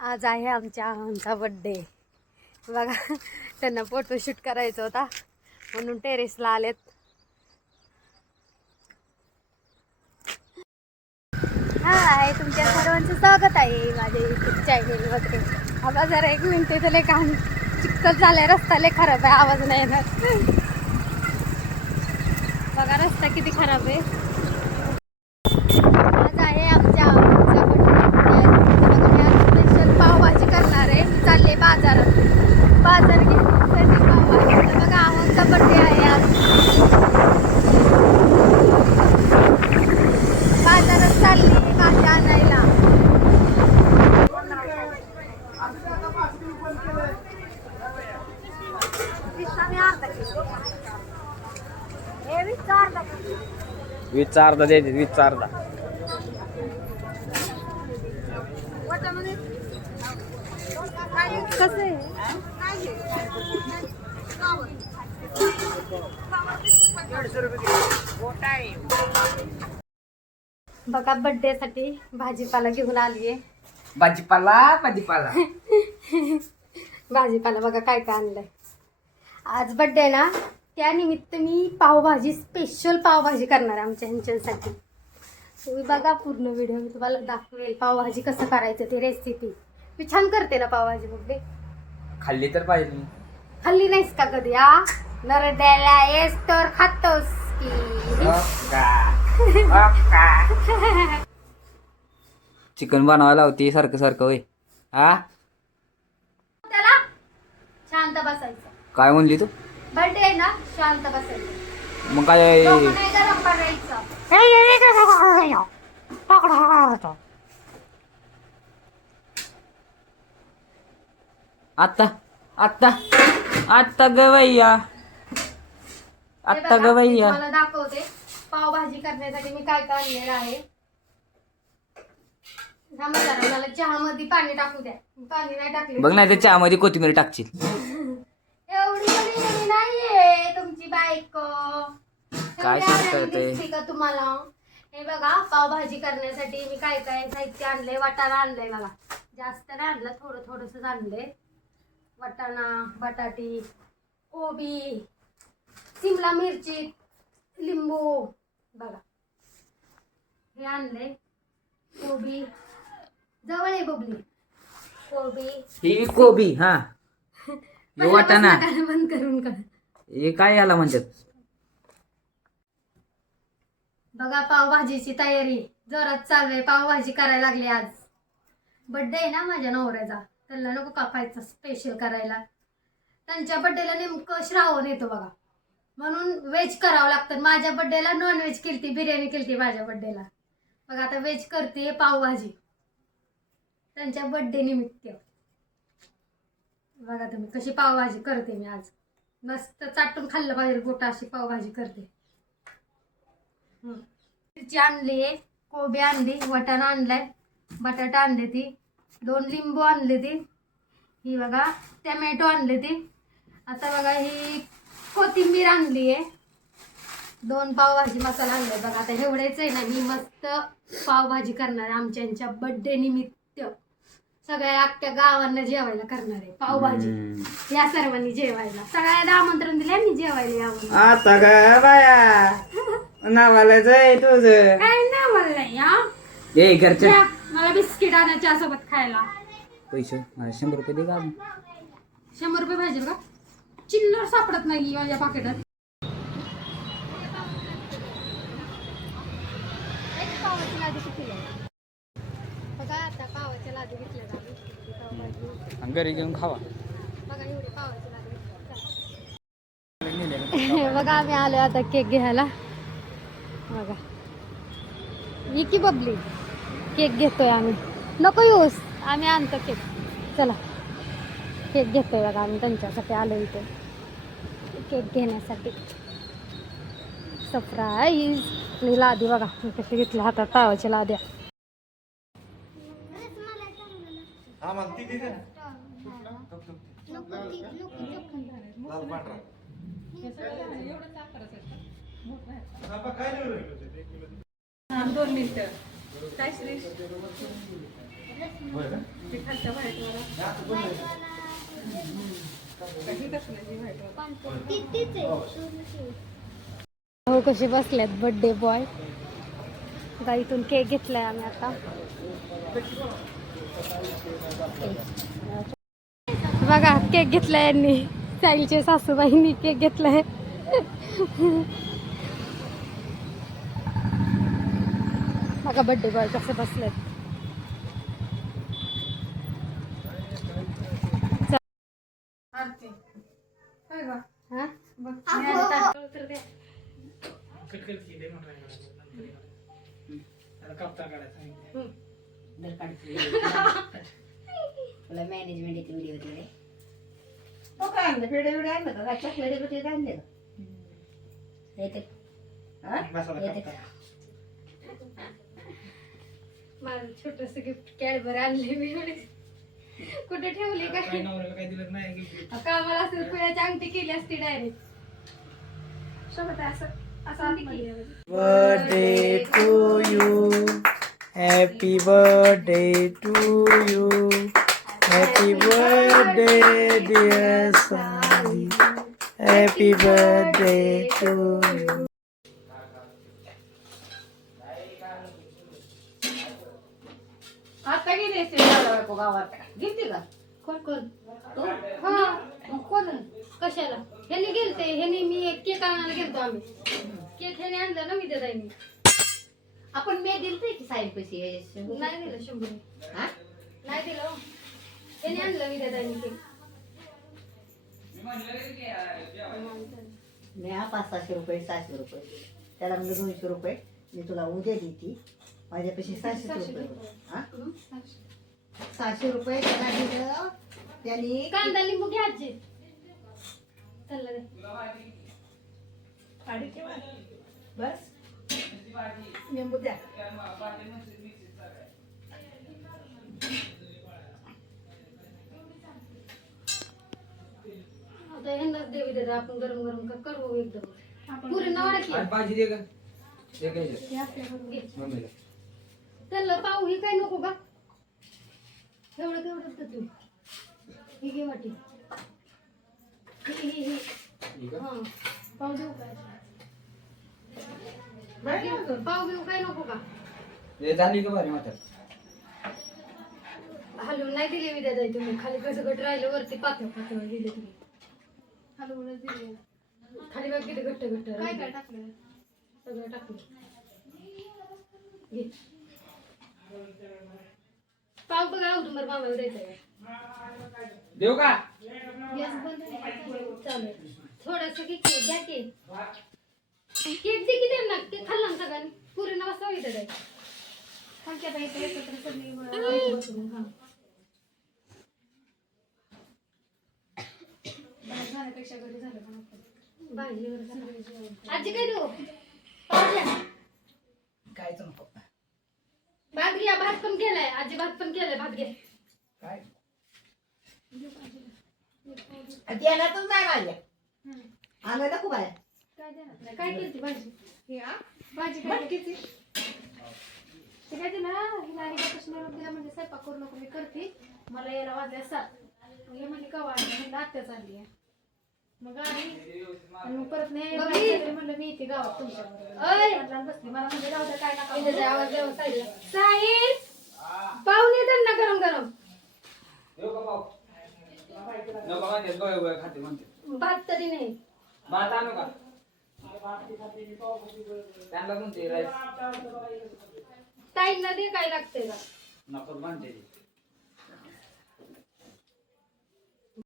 आज आहे आमचा बड्डे बघा. त्यांना फोटोशूट करायचा होता म्हणून टेरेसला आलेत. हाय, तुमच्या सर्वांचं स्वागत आहे माझ्या यूट्यूब चॅनलमध्ये. आवाज जरा 1 मिनिट झाले काम चिखल झालाय, रस्ता लय खराब आहे, आवाज नाही येणार. बघा रस्ता किती खराब आहे. आज आहे आमचा स्पेशल पावभाजी करणार आहे. चालले बाजारात, बाजार घेण्यासाठी पावभाजी. बघा आमचा बड्डे आहे आज. बाजारात चालली भाज्या आणायला. विचारदा द्यायचे, विचारदा. कसं आहे बघा, बर्थडे साठी भाजीपाला घेऊन आलीये. भाजीपाला भाजीपाला बघा काय काय आणलंय. आज बर्थडे ना, त्यानिमित्त मी पावभाजी, स्पेशल पावभाजी करणार आहे आमच्या ह्यांच्यासाठी. तुम्ही बघा पूर्ण व्हिडिओ, मी तुम्हाला दाखवेल पावभाजी कसं करायचं ते रेसिपी. मी छान करते ना पावभाजी. बघे खाल्ली तर पाहिजे. खाल्ली नाहीस का कधी? नरड्याला येस तर खातोस की. चिकन बनवायला होती सारखं सारखं होय. हा, त्याला शांत बसायचं. काय म्हणली तू? बर्थडे आहे ना, शांत बसायचं. मग काय डोकं नाही गरम करायचं. आत्ता आत्ता आत्ता गवैया, आत्ता हे बघा, मी गवैया. तुम्हाला दाखवते पावभाजी करण्यासाठी मी काय काय आणलेलं आहे. थांबा जरा, मला चहामध्ये पाणी टाकू द्या. पाणी नाही टाकले. बघ नाही, त्या चहामध्ये कोथिंबीर टाकशील. एवढी पण येडी नाहीये तुमची बायको. काय एवढी सांगताय आनंदी ते? दिसते का तुम्हाला? हे बघा, पावभाजी करण्यासाठी मी काय काय साहित्य आणलंय. वाटाणा आणलंय बघा, जास्त नाही आणलं, थोडं थोडंसं आणलंय. वाटाणा, बटाटी, कोबी, शिमला मिरची, लिंबू बघा हे आणलंय. कोबी जवळ आहे, बबली. कोबी ही कोबी. हा, हे वाटाणा. बंद करून कर. हे काय याला म्हणतात? बघा पावभाजीची तयारी जोरात चालू आहे. पावभाजी करायला लागली. आज बर्थडे आहे ना माझ्या नवऱ्याचा, त्यांना नको कापायचं स्पेशल करायला. त्यांच्या बर्थडेला नेमकं श्रावण येतो बघा, म्हणून व्हेज करावं लागतं. माझ्या बर्थडेला नॉन व्हेज केलती, बिर्याणी केलती माझ्या बर्थडेला. बघा आता व्हेज करते पावभाजी त्यांच्या बर्थडे निमित्त. बघा तुम्ही कशी पावभाजी करते मी आज. मस्त चाटून खाल्लं पाहिजे गोटा, अशी पावभाजी करते. मिरची आणली, कोबी आणली, वाटाणा आणलाय, बटाटा आणले ती, 2 लिंबू आणले ती, ही बघा टमॅटो आणले ती. आता बघा ही कोथिंबीर आणली आहे. 2 पावभाजी मसाला आणलाय बघा. आता एवढेच आहे ना, मी मस्त पावभाजी करणार आहे आमच्या यांच्या बर्थडे निमित्त. सगळ्या अख्ख्या गावांना जेवायला करणार आहे पावभाजी. या सर्वांनी जेवायला, सगळ्याला आमंत्रण दिले मी जेवायला यावं. आता काय बाया नावाला जाय तुझं काय ना मला या ए घरच्या. या, मला बिस्किट आणायच्या सोबत खायला. पैसे मला 100 रुपये दे का? 100 रुपये पाहिजे बघा. चिल्लर सापडत नाही माझ्या पाकिटात. बघा आता पावाच्या लादी घेतल्या जावी. घरी घेऊन खावा. बघा एवढी पावाची लादी. बघा आम्ही आलो आता केक घ्यायला. बघा ही की बबली, केक घेतोय आम्ही. नको येऊस, आम्ही आणतो केक. चला केक घेतोय बघा आम्ही, त्यांच्यासाठी आलो इथे केक घेण्यासाठी. सरप्राईज. आणि लादी बघा कशी घेतल्या हातात पावाच्या लाद्या. हो कसे बसल्यात बर्थडे बॉय. गाईतून केक घेतलाय आम्ही आता. बघा केक घेतलाय यांनी, साईलचे सासूबाईंनी केक घेतलाय. बघा बर्थडे बॉय कसे बसलेत. हा? तुला मॅनेजमेंट येते व्हिडिओ तिकडे. हो काय आणलं पेढे बिडे आणलं का? काय चॉकलेट बिकलेट आणले का? येते हा? येते का? माझं छोटस गिफ्ट कॅडबरी आणले मी. कुठे ठेवली काय? कामाला असं पिळ्याची अंगठी केली असती डायरेक्ट. सोबत असं असं केली. Birthday to you. Happy birthday to you. Happy birthday, dear Sally. Happy birthday to you. आता गेली असते बायको गावात. गेलती का? कोण कोण? हा कोण? कशाला? ह्याने गेलते. ह्याने मी केक आणायला गेलतो आम्ही. केक ह्याने आणलं ना मी मी. आपण मे दिलते की साहेब पैसे नाही दिलं 100. हा नाही दिलं. ह्याने आणलं मी केक. मी 500-600 रुपये 600 रुपये दिले. त्याला म्हणजे 200 रुपये मी तुला उद्या देते. माझ्यापाशी 600 रुपये. हा 600 रुपये त्याला दिलं. त्यांनी कांदा लिंबू घ्यायचे. चला रे. बस लिंबू द्या. आता ह्यांनाच देवी देतात आपण गरम गरम करू एकदम. पुरी नावाला की भाजी दे का दे काय हे आपल्याकडून घे. मम्मीला त्याला पाव ही काय नको का? एवढं केवढं तर तू ही घे वाटी. ही हा पाव देऊ काय? पाव घेऊ काय नको का? हे झाली का भारी म्हातार हलवून नाही दिले मी दादा तुम्ही. खाली कसं घट राहिलं वरती पातळ पातळ दिले तुम्ही. हलवूनच दिले. खाली बघ किती घट्ट घट्ट. काय काय टाकलं? सगळं टाकलं. घे पाव बघा उदुंबर मामाला द्यायचा आहे. देऊ का गॅस बंद चालेल. थोडस केक द्या. केक दे की त्यांना. ते खाल्ला ना सगळ्यांनी. पुरीना वाजता येतं काय? खालच्या बाईचं एकत्र सगळी बसून. हा जाण्यापेक्षा घरी झालं पण भाजी आजी काय देऊ? पाव द्या. कायच नको. भात घ्या. भात पण केलाय. आजी भात पण केलाय. भात घ्या. काय देण्यातच नाही माझ्या. आणायला खूप आहे. काय देणार? काय केली भाजी? भाजी काय मटकीची. ते काय ते ना हिला आधीपासून तिला म्हणजे स्वयंपाक करू नको मी करते. मला यायला वाजल्या 7. म्हणजे म्हणजे कवा म्हणजे आत्याच आली आहे. मग आणि मग परत नाही म्हणलं मी येते गावात तुमच्या बसली. मला म्हणजे जाऊ द्या काय नका आवाज द्यावा साईडला. साहिल पाहुणे त्यांना गरम गरम देऊ का पाव नको म्हणते गोळे गोळे खाते म्हणते. भात तरी नाही. भात आणू का त्यांना म्हणते राईस ताईंना दे काय लागते का? नको म्हणते